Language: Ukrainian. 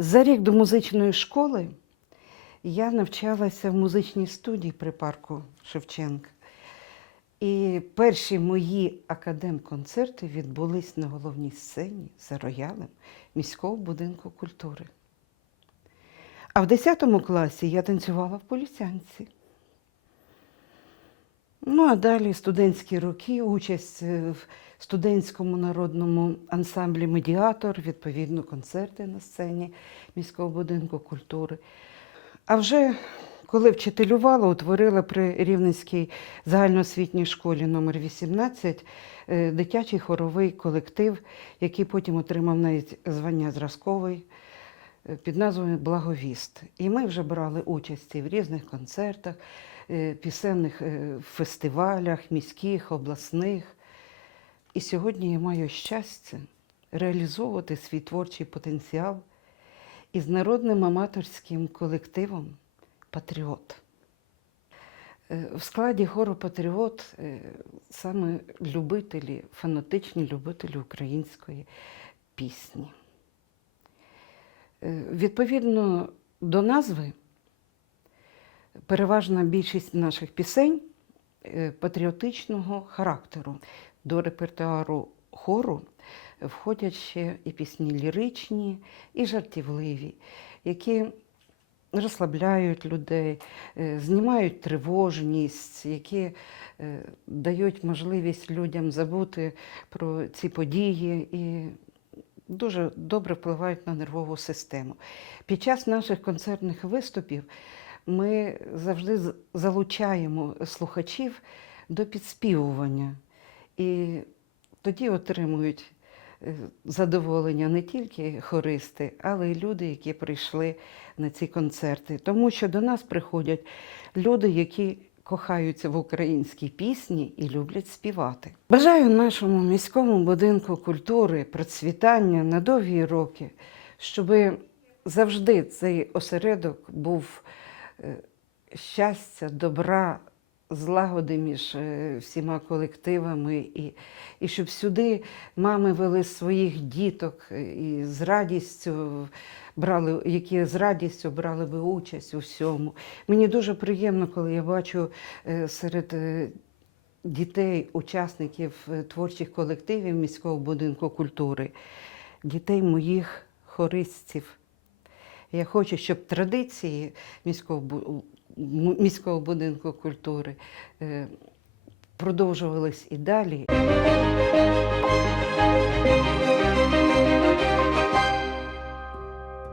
За рік до музичної школи я навчалася в музичній студії при парку Шевченка. І перші мої академ-концерти відбулись на головній сцені за роялем міського будинку культури. А в 10 класі я танцювала в поліцянці. Ну, а далі студентські роки, участь е, в студентському народному ансамблі Медіатор, відповідно, концерти на сцені міського будинку культури. А вже коли вчителювала, утворила при Рівненській загальноосвітній школі номер 18 е, дитячий хоровий колектив, який потім отримав навіть звання зразковий під назвою Благовіст. І ми вже брали участь в різних концертах, е, пісенних е, фестивалях, міських, обласних. І сьогодні я маю щастя реалізовувати свій творчий потенціал із народним аматорським колективом Патріот. Е, В складі хору Патріот е, саме любителі, фанатичні любителі української пісні. Е, Відповідно до назви, переважна більшість наших пісень е, патріотичного характеру. До репертуару хору входять ще і пісні ліричні, і жартівливі, які розслабляють людей, е, знімають тривожність, які дають можливість людям забути про ці події і дуже добре впливають на нервову систему. Під час наших концертних виступів ми завжди залучаємо слухачів до підспівування. І тоді отримують е, задоволення не тільки хористи, але й люди, які прийшли на ці концерти. Тому що до нас приходять люди, які кохаються в українській пісні і люблять співати. Бажаю нашому міському будинку культури процвітання на довгі роки, щоб завжди цей осередок був е, щастя, добра, злагоди між е, всіма колективами, і, і щоб сюди мами вели своїх діток е, і з радістю брали, які з радістю брали би участь у всьому. Мені дуже приємно, коли я бачу е, серед е, дітей, учасників е, творчих колективів міського будинку культури, дітей моїх хористів. Я хочу, щоб традиції міського, міського будинку культури продовжувались і далі.